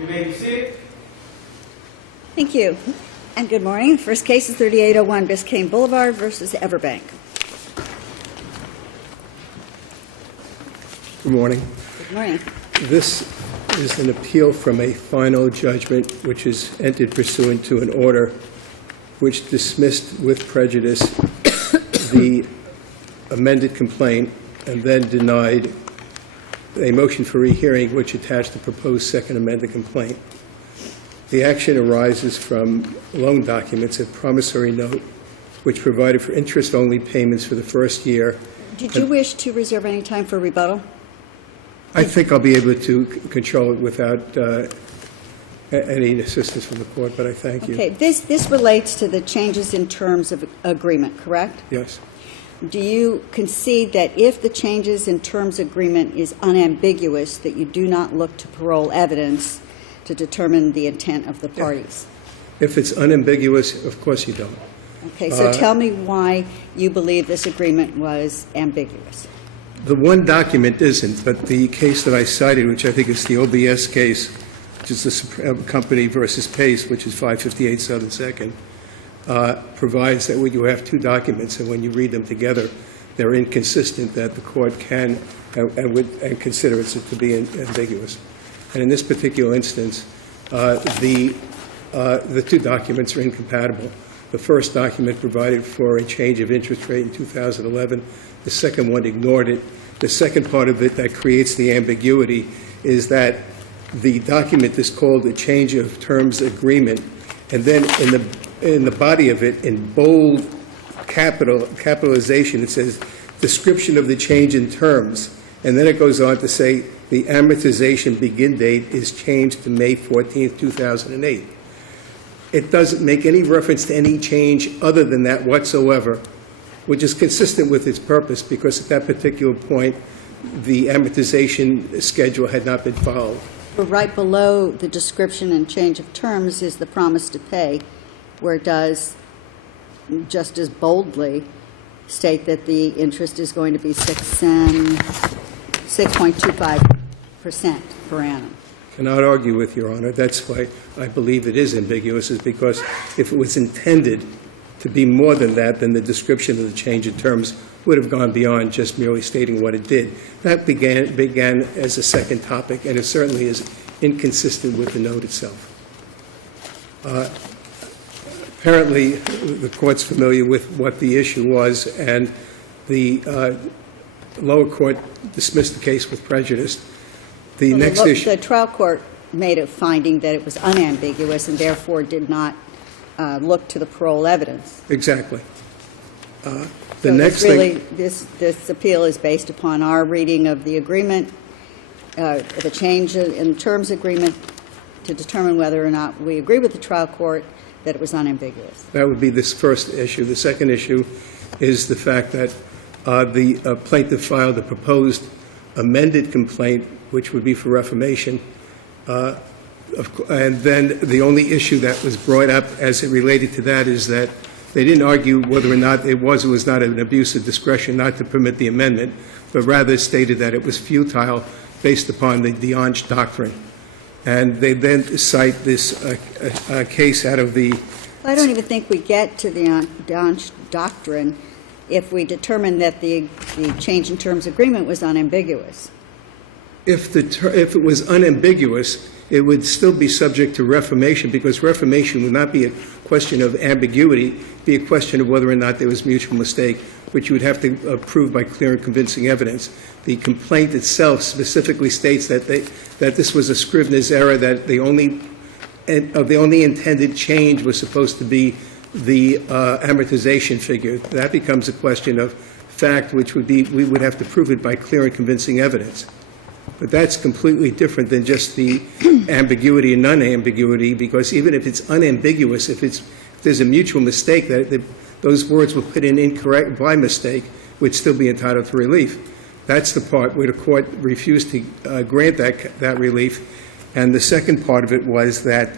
You may be seated. Thank you, and good morning. First case is 3801 Biscayne Boulevard versus EverBank. Good morning. Good morning. This is an appeal from a final judgment which is entered pursuant to an order which dismissed with prejudice the amended complaint and then denied a motion for rehearing which attached the proposed second amended complaint. The action arises from loan documents, a promissory note, which provided for interest-only payments for the first year. Did you wish to reserve any time for rebuttal? I think I'll be able to control it without any assistance from the court, but I thank you. Okay, this relates to the changes in terms of agreement, correct? Yes. Do you concede that if the changes in terms agreement is unambiguous, that you do not look to parole evidence to determine the intent of the parties? If it's unambiguous, of course you don't. Okay, so tell me why you believe this agreement was ambiguous. The one document isn't, but the case that I cited, which I think is the OBS case, which is the Company versus Pace, which is 558 Southern 2nd, provides that when you have two documents and when you read them together, they're inconsistent, that the court can and consider it to be ambiguous. And in this particular instance, the two documents are incompatible. The first document provided for a change of interest rate in 2011. The second one ignored it. The second part of it that creates the ambiguity is that the document is called a change of terms agreement, and then in the body of it, in bold capitalization, it says description of the change in terms, and then it goes on to say the amortization begin date is changed to May 14th, 2008. It doesn't make any reference to any change other than that whatsoever, which is consistent with its purpose, because at that particular point, the amortization schedule had not been followed. But right below the description and change of terms is the promise to pay, where it does just as boldly state that the interest is going to be 6.25% per annum. Cannot argue with Your Honor. That's why I believe it is ambiguous, is because if it was intended to be more than that, then the description of the change in terms would have gone beyond just merely stating what it did. That began as a second topic, and it certainly is inconsistent with the note itself. Apparently, the court's familiar with what the issue was, and the lower court dismissed the case with prejudice. The next issue. The trial court made a finding that it was unambiguous and therefore did not look to the parole evidence. Exactly. The next thing. This appeal is based upon our reading of the agreement, the change in terms agreement, to determine whether or not we agree with the trial court that it was unambiguous. That would be this first issue. The second issue is the fact that the plaintiff filed a proposed amended complaint, which would be for reformation. And then the only issue that was brought up as it related to that is that they didn't argue whether or not it was or was not an abuse of discretion not to permit the amendment, but rather stated that it was futile based upon the D'Ange doctrine. And they then cite this case out of the... I don't even think we get to the D'Ange doctrine if we determine that the change in terms agreement was unambiguous. If it was unambiguous, it would still be subject to reformation, because reformation would not be a question of ambiguity, be a question of whether or not there was mutual mistake, which you would have to prove by clear and convincing evidence. The complaint itself specifically states that this was a Scrivener's error, that the only intended change was supposed to be the amortization figure. That becomes a question of fact, which would be, we would have to prove it by clear and convincing evidence. But that's completely different than just the ambiguity and non-ambiguity, because even if it's unambiguous, if there's a mutual mistake, that those words were put in incorrect by mistake, would still be entitled to relief. That's the part where the court refused to grant that relief. And the second part of it was that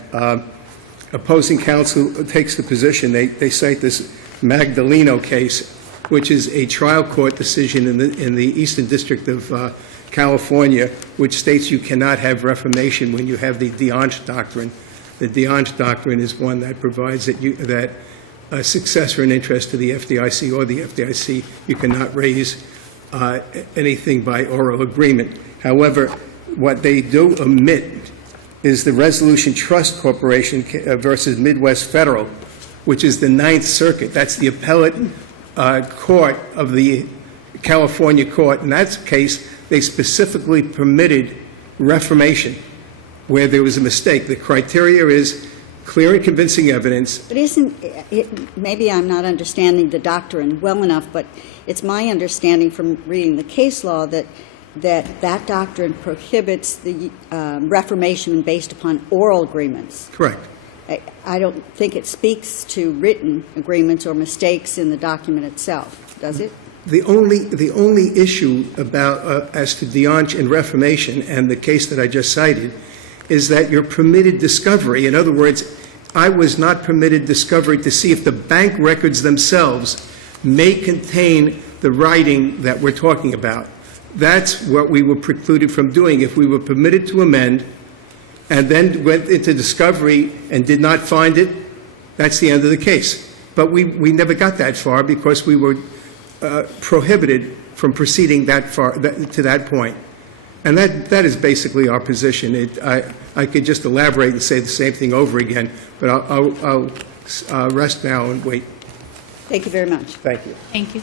opposing counsel takes the position, they cite this Magdaleno case, which is a trial court decision in the Eastern District of California, which states you cannot have reformation when you have the D'Ange doctrine. The D'Ange doctrine is one that provides that a successor in interest to the FDIC or the FDIC, you cannot raise anything by oral agreement. However, what they do omit is the Resolution Trust Corporation versus Midwest Federal, which is the Ninth Circuit. That's the appellate court of the California court. In that case, they specifically permitted reformation where there was a mistake. The criteria is clear and convincing evidence. But maybe I'm not understanding the doctrine well enough, but it's my understanding from reading the case law that doctrine prohibits the reformation based upon oral agreements. Correct. I don't think it speaks to written agreements or mistakes in the document itself, does it? The only issue about as to D'Ange and reformation and the case that I just cited is that you're permitted discovery. In other words, I was not permitted discovery to see if the bank records themselves may contain the writing that we're talking about. That's what we were precluded from doing. If we were permitted to amend and then went into discovery and did not find it, that's the end of the case. But we never got that far because we were prohibited from proceeding that far to that point. And that is basically our position. I could just elaborate and say the same thing over again, but I'll rest now and wait. Thank you very much. Thank you. Thank you.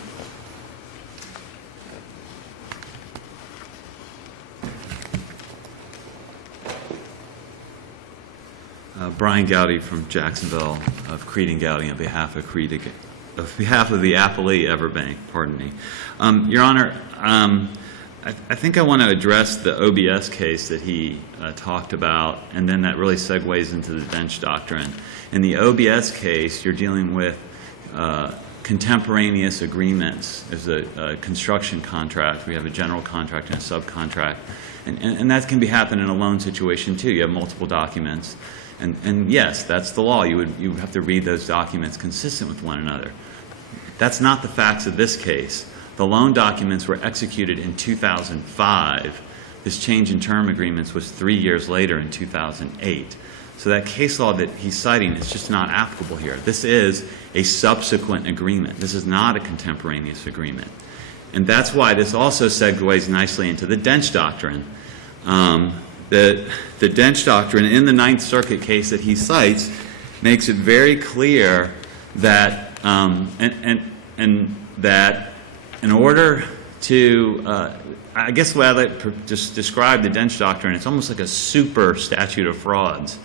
Brian Gowdy from Jacksonville of Creed and Gowdy on behalf of the appellee EverBank. Pardon me, Your Honor. I think I want to address the OBS case that he talked about, and then that really segues into the Dench doctrine. In the OBS case, you're dealing with contemporaneous agreements. There's a construction contract. We have a general contract and a subcontract, and that can be happen in a loan situation too. You have multiple documents. And yes, that's the law. You have to read those documents consistent with one another. That's not the facts of this case. The loan documents were executed in 2005. This change in term agreements was 3 years later in 2008. So that case law that he's citing is just not applicable here. This is a subsequent agreement. This is not a contemporaneous agreement. And that's why this also segues nicely into the Dench doctrine. The Dench doctrine in the Ninth Circuit case that he cites makes it very clear that that in order to, I guess the way I like to just describe the Dench doctrine, it's almost like a super statute of frauds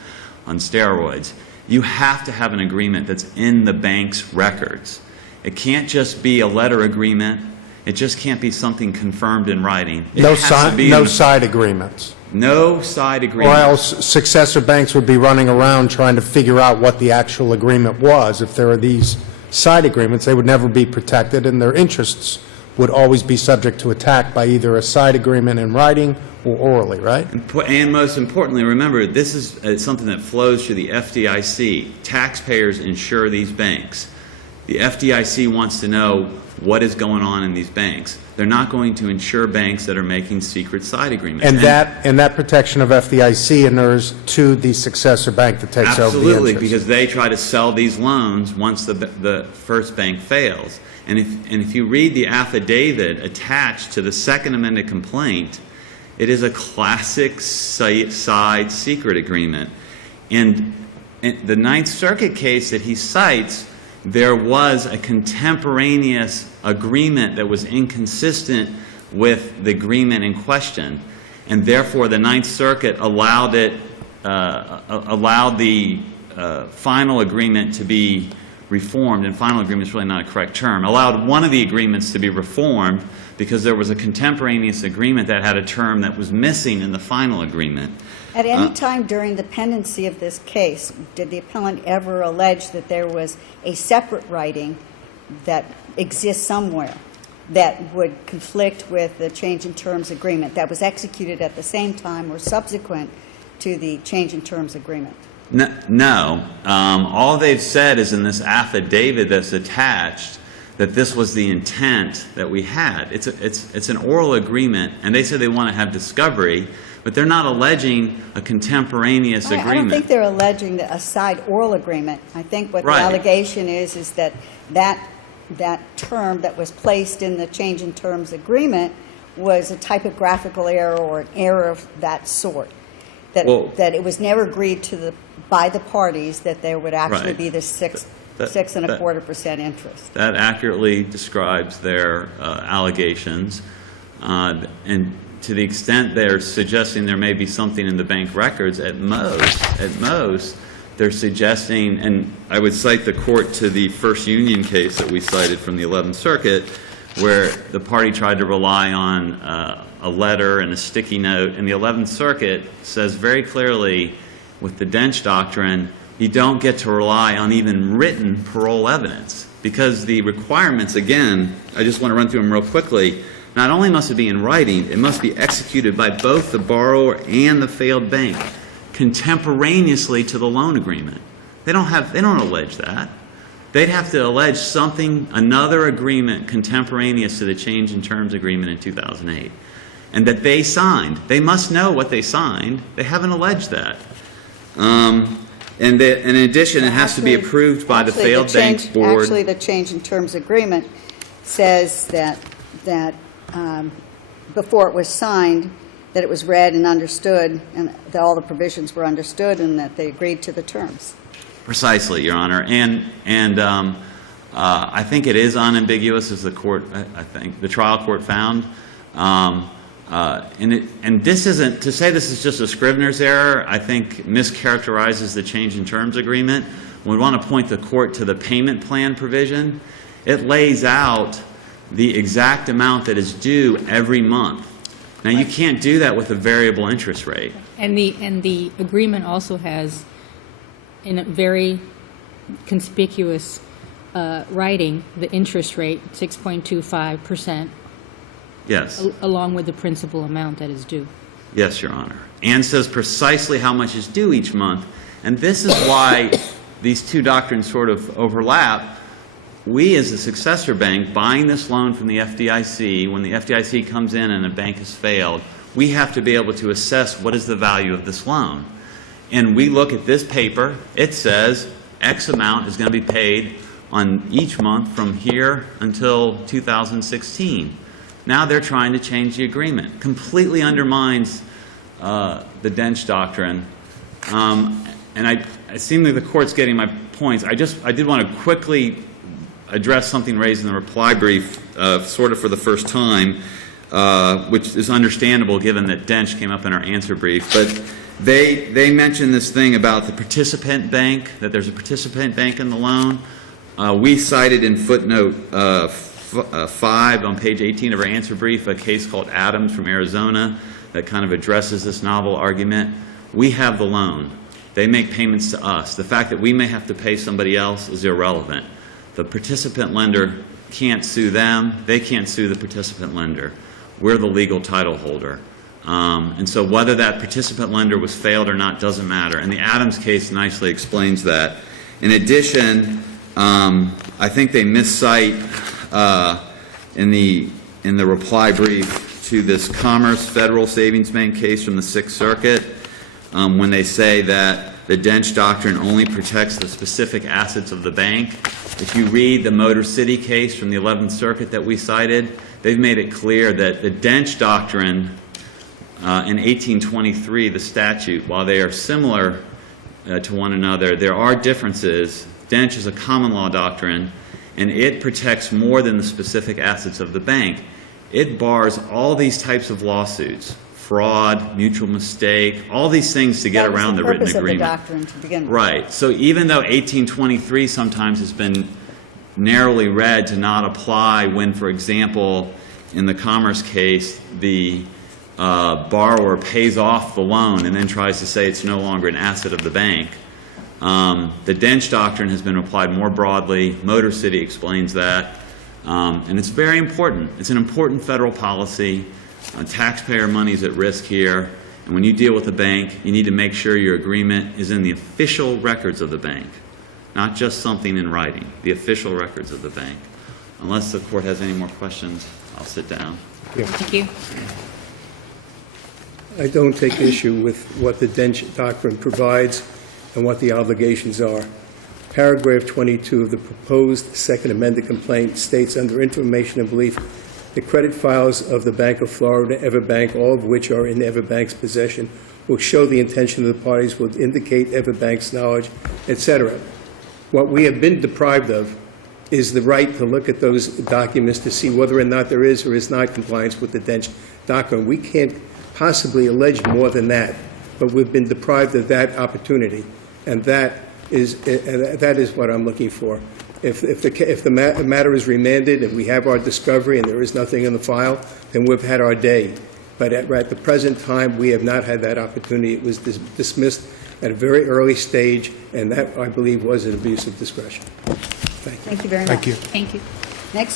on steroids. You have to have an agreement that's in the bank's records. It can't just be a letter agreement. It just can't be something confirmed in writing. No side agreements. No side Or agreement. else successor banks would be running around trying to figure out what the actual agreement was. If there are these side agreements, they would never be protected, and their interests would always be subject to attack by either a side agreement in writing or orally, right? And most importantly, remember, this is something that flows through the FDIC. Taxpayers insure these banks. The FDIC wants to know what is going on in these banks. They're not going to insure banks that are making secret side agreements. And that protection of FDIC inures to the successor bank that takes over the interest. Absolutely, because they try to sell these loans once the first bank fails. And if you read the affidavit attached to the second amended complaint, it is a classic side secret agreement. And in the Ninth Circuit case that he cites, there was a contemporaneous agreement that was inconsistent with the agreement in question, and therefore the Ninth Circuit allowed the final agreement to be reformed. And final agreement is really not a correct term. Allowed one of the agreements to be reformed because there was a contemporaneous agreement that had a term that was missing in the final agreement. At any time during the pendency of this case, did the appellant ever allege that there was a separate writing that exists somewhere that would conflict with the change in terms agreement that was executed at the same time or subsequent to the change in terms agreement? No. All they've said is in this affidavit that's attached that this was the intent that we had. It's an oral agreement, and they said they want to have discovery, but they're not alleging a contemporaneous agreement. I don't think they're alleging a side oral agreement. I think what the Right. allegation is that term that was placed in the change in terms agreement was a typographical error or an error of that sort. That it was never agreed to by the parties that there would actually Right. be the 6.25% interest. That accurately describes their allegations, and to the extent they're suggesting there may be something in the bank records, at most, they're suggesting, and I would cite the court to the First Union case that we cited from the 11th Circuit, where the party tried to rely on a letter and a sticky note, and the 11th Circuit says very clearly, with the Dench doctrine, you don't get to rely on even written parole evidence, because the requirements, again, I just want to run through them real quickly, not only must it be in writing, it must be executed by both the borrower and the failed bank contemporaneously to the loan agreement. They don't allege that. They'd have to allege something, another agreement contemporaneous to the change in terms agreement in 2008, and that they signed. They must know what they signed. They haven't alleged that. And in addition, it has to be approved by the failed bank's board. Actually, the change in terms agreement says that before it was signed, that it was read and understood, and that all the provisions were understood, and that they agreed to the terms. Precisely, Your Honor. And I think it is unambiguous, as the court, I think, the trial court found. And this isn't, to say this is just a Scrivener's error, I think mischaracterizes the change in terms agreement. We want to point the court to the payment plan provision. It lays out the exact amount that is due every month. Now, you can't do that with a variable interest rate. And the agreement also has, in a very conspicuous writing, the interest rate, 6.25%. Yes. Along with the principal amount that is due. Yes, Your Honor. And says precisely how much is due each month. And this is why these two doctrines sort of overlap. We, as a successor bank, buying this loan from the FDIC, when the FDIC comes in and a bank has failed, we have to be able to assess what is the value of this loan. And we look at this paper. It says X amount is going to be paid on each month from here until 2016. Now they're trying to change the agreement. Completely undermines the Dench doctrine. And I seem like the court's getting my points. I did want to quickly address something raised in the reply brief, sort of for the first time, which is understandable given that Dench came up in our answer brief. But they mentioned this thing about the participant bank, that there's a participant bank in the loan. We cited in footnote 5 on page 18 of our answer brief a case called Adams from Arizona that kind of addresses this novel argument. We have the loan. They make payments to us. The fact that we may have to pay somebody else is irrelevant. The participant lender can't sue them. They can't sue the participant lender. We're the legal title holder. And so whether that participant lender was failed or not doesn't matter. And the Adams case nicely explains that. In addition, I think they miscite in the reply brief to this Commerce Federal Savings Bank case from the Sixth Circuit when they say that the Dench doctrine only protects the specific assets of the bank. If you read the Motor City case from the 11th Circuit that we cited, they've made it clear that the Dench doctrine in 1823, the statute, while they are similar to one another, there are differences. Dench is a common law doctrine, and it protects more than the specific assets of the bank. It bars all these types of lawsuits, fraud, mutual mistake, all these things to get around the written agreement. That was the purpose of the doctrine to begin with. Right. So even though 1823 sometimes has been narrowly read to not apply when, for example, in the Commerce case, the borrower pays off the loan and then tries to say it's no longer an asset of the bank, the Dench doctrine has been applied more broadly. Motor City explains that. And it's very important. It's an important federal policy. Taxpayer money is at risk here. And when you deal with a bank, you need to make sure your agreement is in the official records of the bank, not just something in writing, the official records of the bank. Unless the court has any more questions, I'll sit down. Thank you. I don't take issue with what the Dench Doctrine provides and what the obligations are. Paragraph 22 of the proposed second amended complaint states under information and belief, the credit files of the Bank of Florida, EverBank, all of which are in EverBank's possession, will show the intention of the parties, will indicate EverBank's knowledge, etc. What we have been deprived of is the right to look at those documents to see whether or not there is or is not compliance with the Dench Doctrine. We can't possibly allege more than that, but we've been deprived of that opportunity, and that is what I'm looking for. If the matter is remanded and we have our discovery and there is nothing in the file, then we've had our day. But at the present time, we have not had that opportunity. It was dismissed at a very early stage, and that, I believe, was an abuse of discretion. Thank you. Thank you very much. Thank you. Thank you.